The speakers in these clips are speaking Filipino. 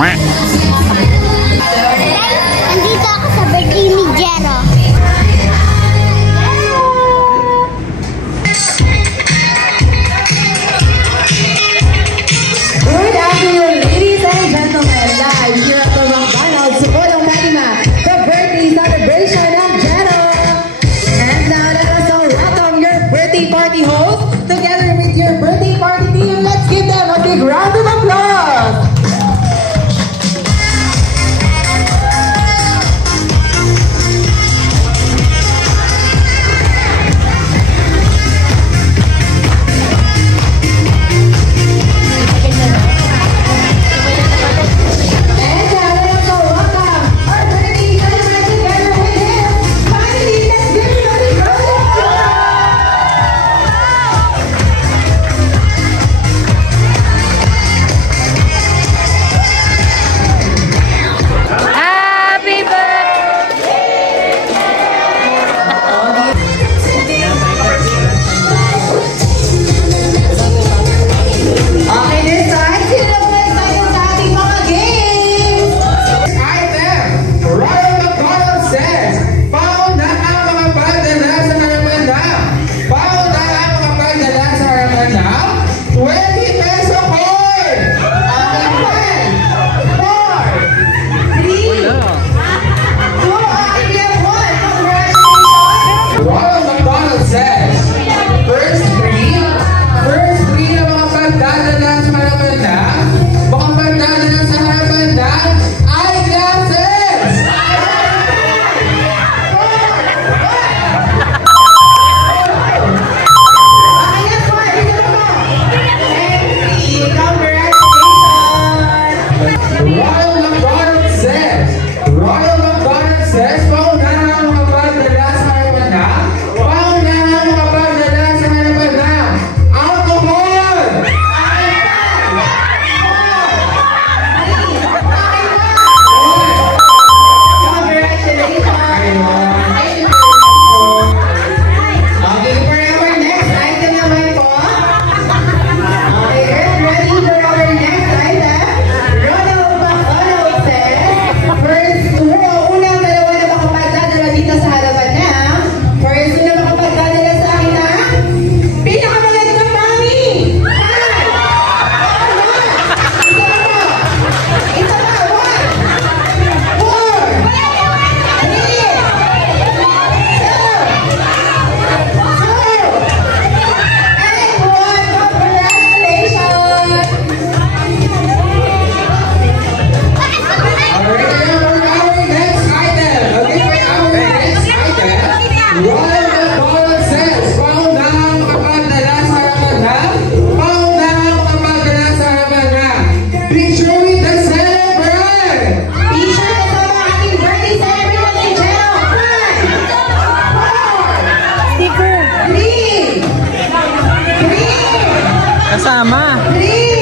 Nandito ako sa birthday ni Jero. Good afternoon, ladies and gentlemen. Live here at the McDonald's Supolong Fatima, the birthday celebration of Jero. And now let us all welcome your birthday party host together with your birthday party team. Let's give them a big round of applause.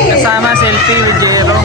Kasama selfie with Jero.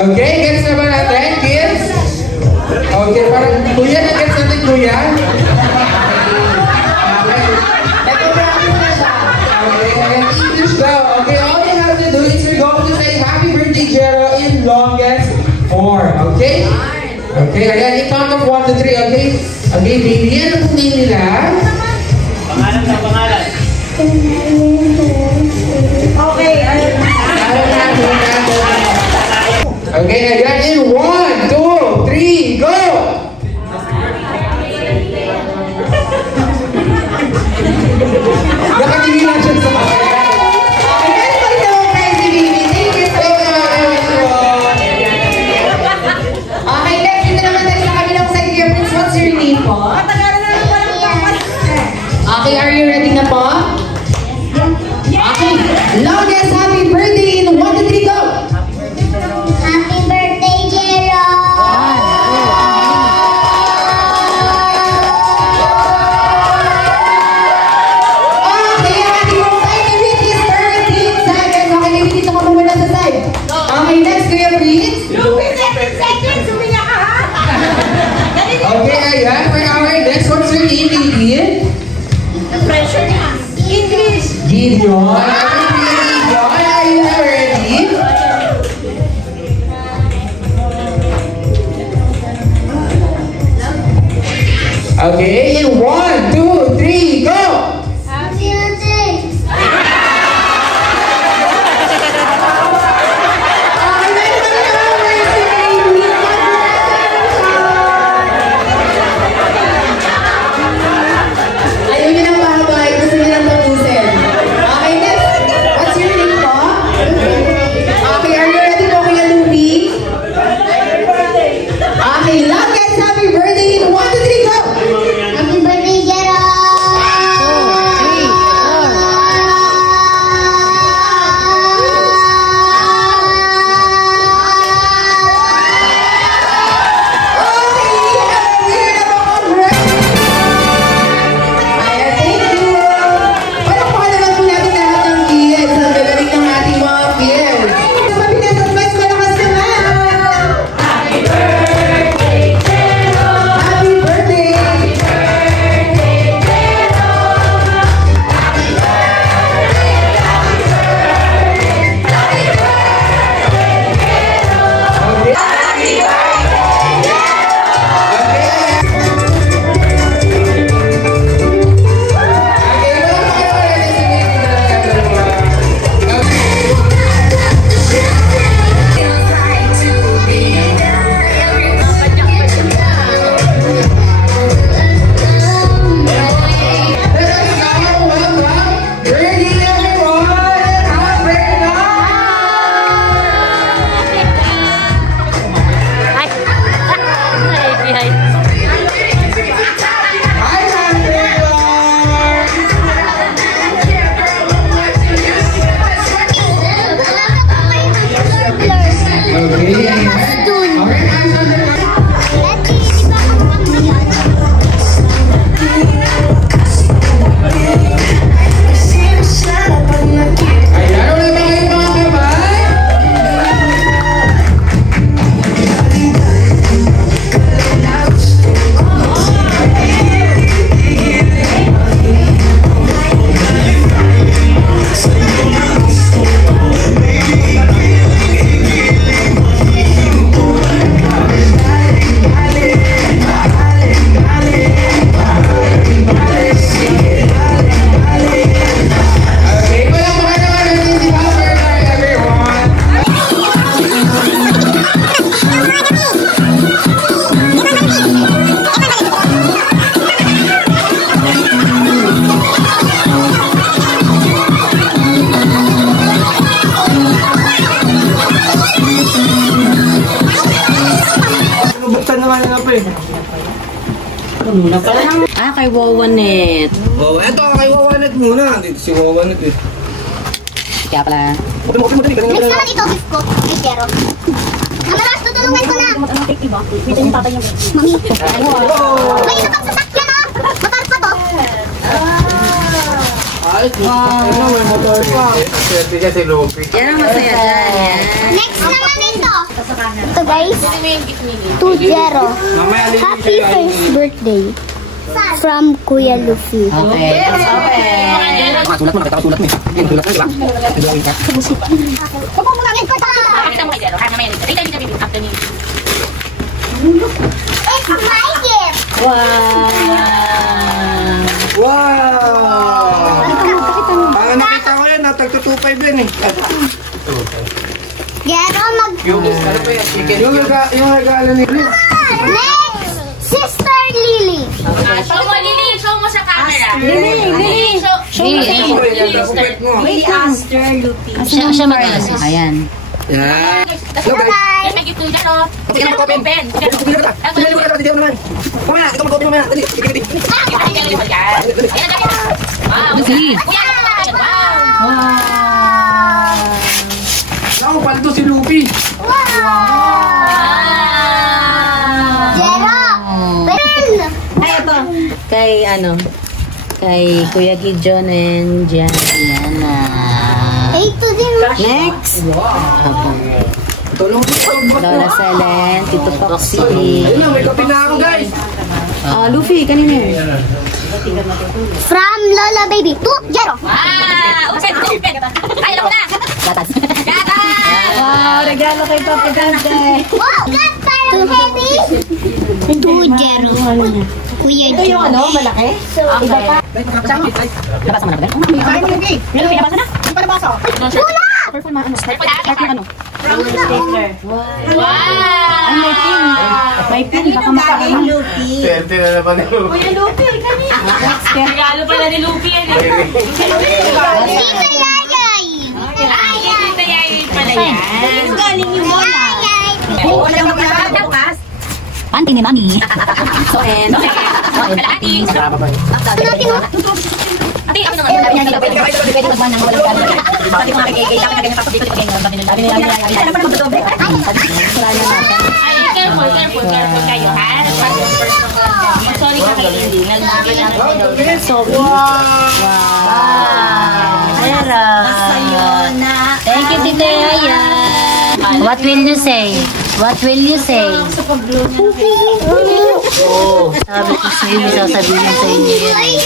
Okay, gets naman natin, kids. Okay, parang kuya, gets natin kuya. English daw. Okay, all you have to do is you're going to say Happy Birthday, Jero in longest form. Okay? Okay, ayan, in count of 1 to 3, okay? Okay, baby, ano pong name nila? Pangalan na pangalan. Okay, Okay, ayan, in 1, 2, 3, go! Nakatingin lang siya sa kanya. Okay, next, dito naman tayo sa kabilang side here. Prince, what's your name po? Okay, are you ready na po? Okay, longest happy birthday in 1 to 3, go! Happy birthday, Jero! Okay, happy birthday, it is 13 seconds. Okay, maybe dito ka muna sa side. Okay, next, Kuya Prince. Okay, ayan, for our next, what's your name, baby? Gideon. Are you ready? Okay, in 1, 2, 3, go! Happy birthday! Ayaw niyo ng babay, gusto niyo ng tapusin. Okay, next. What's your name po? Okay, are you ready po, Kuya Lumi? Okay, longest happy birthday in 1 to 3, go! Happy birthday, Jero! Ayan, thank you. Palakpakan naman po natin lahat ng kids. Ang gagaling ng ating mga kids. Mabilis at mas malakas naman. Happy birthday! Kay Wawanet. Oh, eto kay Wawanet muna. Dito si Wawanet eh. Kaya pala. Next naman ito, gift ko kay Jero. Namalas, tutulungan ko na. Mami, may isa pang sasakyan ah. Motor pa to. Ay, ano, may motor pa. Swerte siya si Lupi. Yan ang masaya dyan. Yan. Next naman ito. Ito guys, to Jero. Happy first birthday from Kuya Luffy. Okay, let's open. Sulat mo, nakita ko sulat mo eh. Sulat mo, diba? Huwag mo muna rin It's my gift. Wow! Wow! Nakita ko yan, tag-2.5 yan eh. Jero, Yung regalo ni Lily. Next, Sister Lily. Show mo, Lily. Show mo sa camera. Lily. Show mo sa Wait, Aster Luffy. Siya mag-assist. Ayan. Yan. Hello guys. Thank you to Jero. Sige na mag-open. Ben. Sige na ka. Sige na ka. Hindi ako naman. Mamaya, ikaw mag-open mamaya. Dali. Sige. Wow. Luffy. Wow. Ako, paldo si Luffy. Jero. Ben. Ay, ito. Kay Kuya Gideon and Gianna. Ito din. Next. Tulong dito. Lola Selen, Tito Foxy. Ayun na, may kape na ako guys. Luffy, kanina yun. From Lola Baby to Jero. Open. Ay, alam ko na. Gatas. Gatas. Wow, regalo kay Papa Dante. Wow, God, parang heavy. To Jero. Kuya Ito yung Jero. malaki? Iba pa. Nabasa mo na ba? Nabasa na? Wala! Wow. Ay, may pin. May pin, baka makakama. Sente na naman yung... Regalo pala ni Luffy yan eh. Tita Yayay. Ay, Tita Yayay pala yan. Galing yung bola. Yayay. Panty ni Mami. So, and... Ati. Natin mo. Ati, ako naman. Pwede magman ng walang gano'n. Sabi ko nga kay Kay, dapat na ganyan tapos dito kay Sabi nila, ano pa naman doble? Ay, careful kayo, ha? Sorry ka kay Lily. Nalagay lang ako. So, wow. Tara. Thank you, Tita Yaya. What will you say? What will you say? Sabi ko sa'yo, may sasabihin sa inyo yan.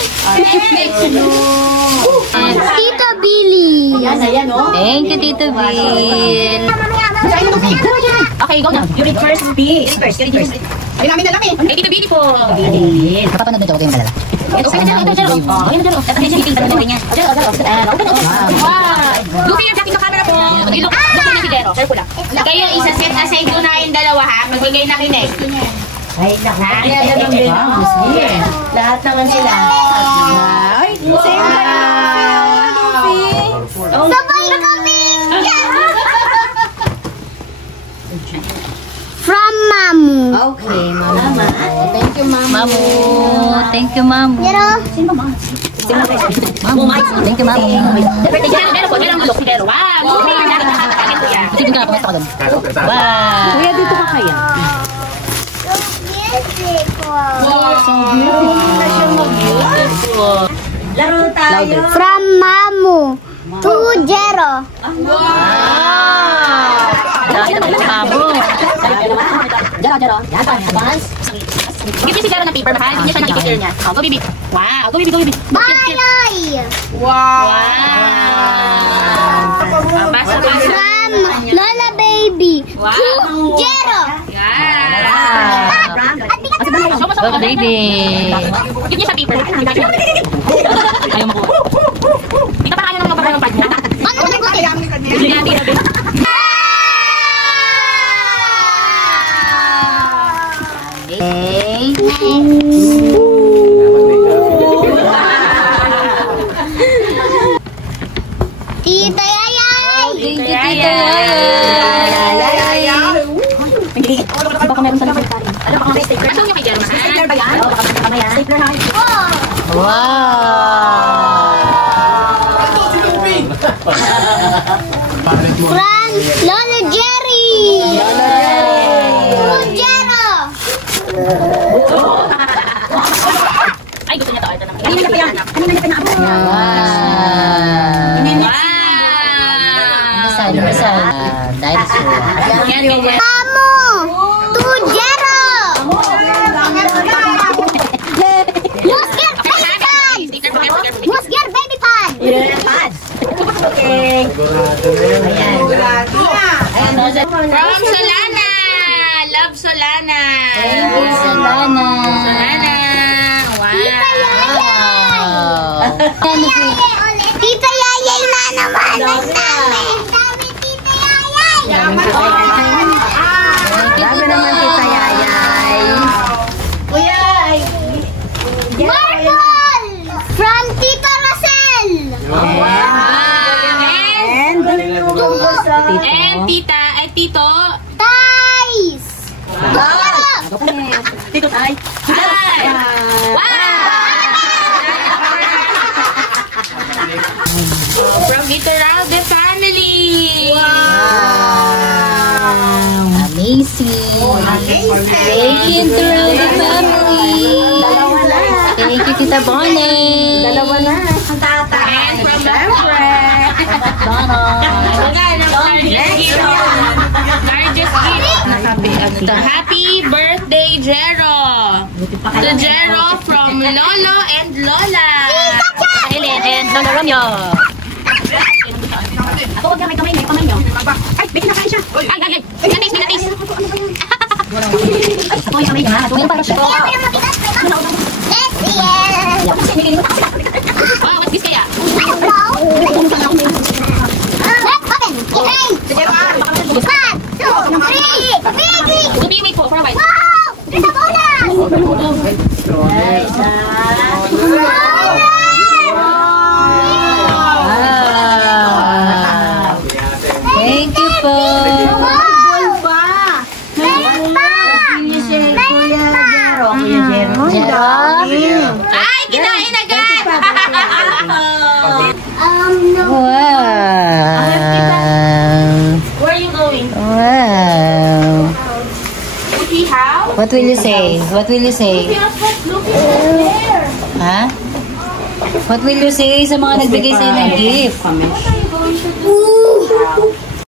Tita Billy. Thank you, Tito Bill. Okay, go na. You read first. You read first. Ay, namin na lang eh. Hey, Tito Billy po. Kapapanood na ito, huwag kayong madala. Okay na, Jero. Okay na, Jero. Tapos yung siniting sa mga niya. Wow. Luffy, yung blocking ng camera po. Look na si Jero. Careful lang. Kayo, isa-set aside ko na yung dalawa ha. Magbigay na kinig. Ay, lahat naman sila. Ay, same tayo. Sabay kami. From Mamu. Okay, Mama. Thank you, Mama. Mamu. Thank you, Mamu. Jero. Mamu. Thank you, Mamu. Jero po. Jero ang look si Jero. Wow. Sige nga, pumasta ka doon. Wow. Kuya, dito ka kaya? Laro tayo. From Mamu to Jero. Wow. Mamu. Jero. Give niyo si Jero ng paper, mahal. Hindi niya siya nakikisir niya. Go, baby. Wow. Go, baby. Bye. Wow. Basa. From Lola Baby to Jero. Good baby. Give niyo sa paper. Ayaw mo. Hindi ka pa kaya nang magbabay ng pad niya. Ano na buti? Hindi natin. Tita Yayay. Thank you, Tita Yaya. Baka meron sa lahat. Ano pa kung may stapler? Ano yung kay Jero? Stapler ba yan? Stapler ha? Oh. From Lola Jerry. To Jero. Ay, gusto niya to. Ito naman. Wow. Wow. Dinosaur. Amo! To Jero! Musger baby pan! Okay. From Solana! Love Solana! Thank you, Solana. Solana! Wow! Tita Yayay na naman! Ang dami! Tita Yayay! Dami naman kita, Yayay. Marble! From Tita Rosel! And tita, ay tito. Tais! Tito Tay. Ay! Wow! From Iturralde family! Amazing. Thank you, Iturralde family. Thank you, Tita Bonnie. And from the happy birthday, Jero! To Jero from Lolo and Lola! Helen and Lolo Romeo. Ako, huwag kamay nyo. Ay, may kinakain siya. Ay. Minatis! Ako, yung kamay niya. Yung para siya. Wow, what's this kaya? Let's open! Okay! 1, 2, 3! Tubi, wait po, for a while. Wow! There's a bonus! Thank you po. Ay, kinain agad! Wow. Where are you going? Wow. See how? What will you say? What will you say? Look there. Ha? What will you say sa mga nagbigay sa'yo ng gift?